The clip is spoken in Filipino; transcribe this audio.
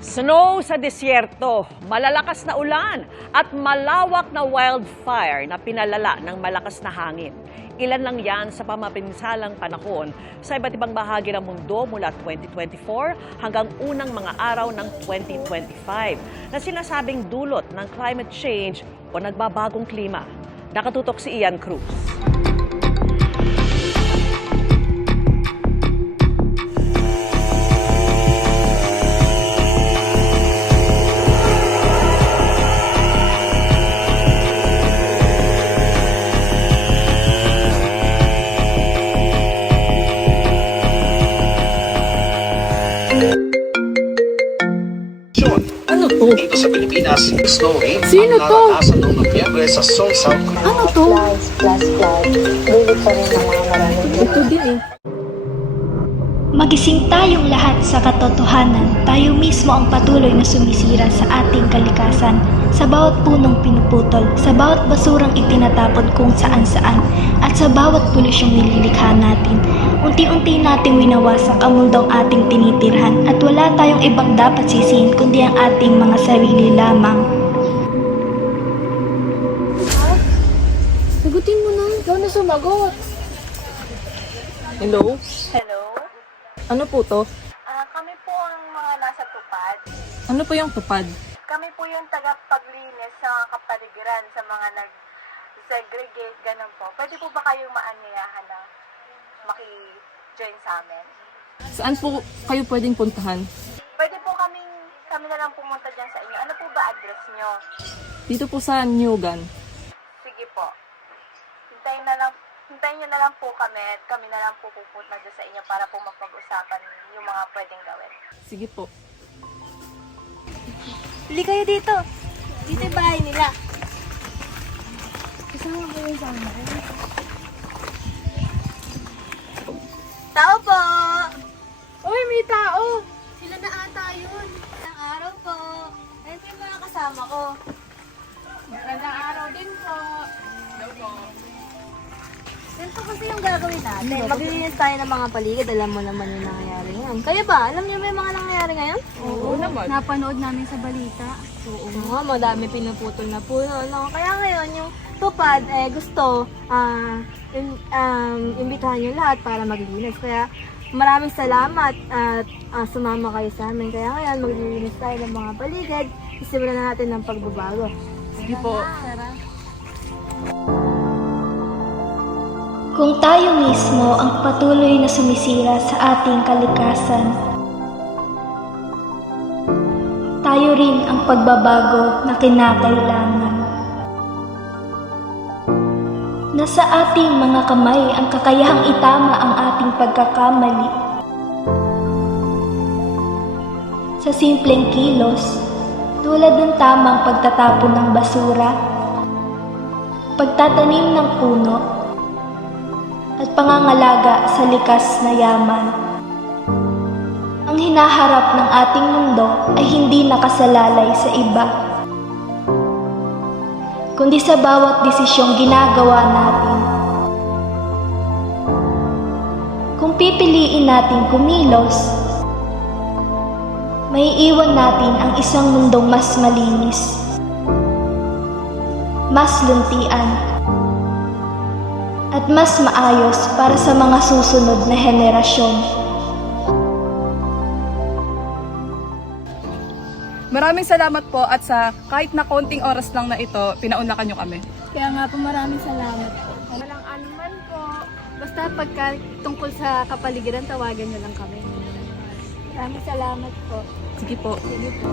Snow sa disyerto, malalakas na ulan at malawak na wildfire na pinalala ng malakas na hangin. Ilan lang yan sa pamapinsalang panahon sa iba't ibang bahagi ng mundo mula 2024 hanggang unang mga araw ng 2025 na sinasabing dulot ng climate change o nagbabagong klima. Nakatutok si Ian Cruz. Ano to? Dito sa Pilipinas, snowy Sino ang to? naranasan noong Nobyembre sa Seoul, South Korea. Ano to? Plus, bulit pa rin ng mga maraming Ito din eh. Magising tayong lahat sa katotohanan, tayo mismo ang patuloy na sumisira sa ating kalikasan, sa bawat punong pinuputol, sa bawat basurang itinatapon kung saan-saan, at sa bawat polusyong nililikha natin. Unti-unti nating winawasak ang mundong ating tinitirhan at wala tayong ibang dapat sisihin kundi ang ating mga sarili lamang. Sagutin mo na. Ikaw na sumagot. Hello? Hello? Ano po to? Kami po ang mga nasa tupad. Ano po yung tupad? Kami po yung tagapaglinis sa kapaligiran sa mga nag-segregate, ganun po. Pwede po ba kayong maanyayahan na maki-join sa amin? Saan po kayo pwedeng puntahan? Pwede po kami na lang pumunta dyan sa inyo. Ano po ba address nyo? Dito po sa Newgan. Sige po. Hintayin nyo na lang po kami at kami na lang po pupunta dyan sa inyo para po mapag-usapan yung mga pwedeng gawin. Sige po. Bili kayo dito! Dito yung bahay nila. Tao po! Uy, may tao! Sila na ata yun. Magandang araw po. Ayun po yung mga kasama ko. Magandang araw din po. Ganito kasi yung gagawin natin. Maglilinis tayo ng mga paligid. Alam mo naman yung nangyayari ngayon. Kayo ba? Alam niyo ba yung mga nangyayari ngayon? Oo naman. Napanood namin sa balita. Oo nga, madami pinuputol na puno. No? Kaya ngayon, yung tupad, gusto, imbitahan yung lahat para maglinis. Kaya maraming salamat at sumama kayo sa amin. Kaya ngayon, maglilinis tayo ng mga paligid. Isimulan na natin ng pagbabago. Sige po. Kung tayo mismo ang patuloy na sumisira sa ating kalikasan, tayo rin ang pagbabago na kinakailangan. Nasa ating mga kamay ang kakayahang itama ang ating pagkakamali. Sa simpleng kilos, tulad ng tamang pagtatapon ng basura, pagtatanim ng puno, at pangangalaga sa likas na yaman. Ang hinaharap ng ating mundo ay hindi nakasalalay sa iba, kundi sa bawat desisyong ginagawa natin. Kung pipiliin natin kumilos, may iwan natin ang isang mundong mas malinis, mas luntian, at mas maayos para sa mga susunod na henerasyon. Maraming salamat po at sa kahit na konting oras lang na ito, pinaunlakan nyo kami. Kaya nga po maraming salamat po. Walang anuman po. Basta pagka tungkol sa kapaligiran, tawagan nyo lang kami. Maraming salamat po. Sige po. Sige po.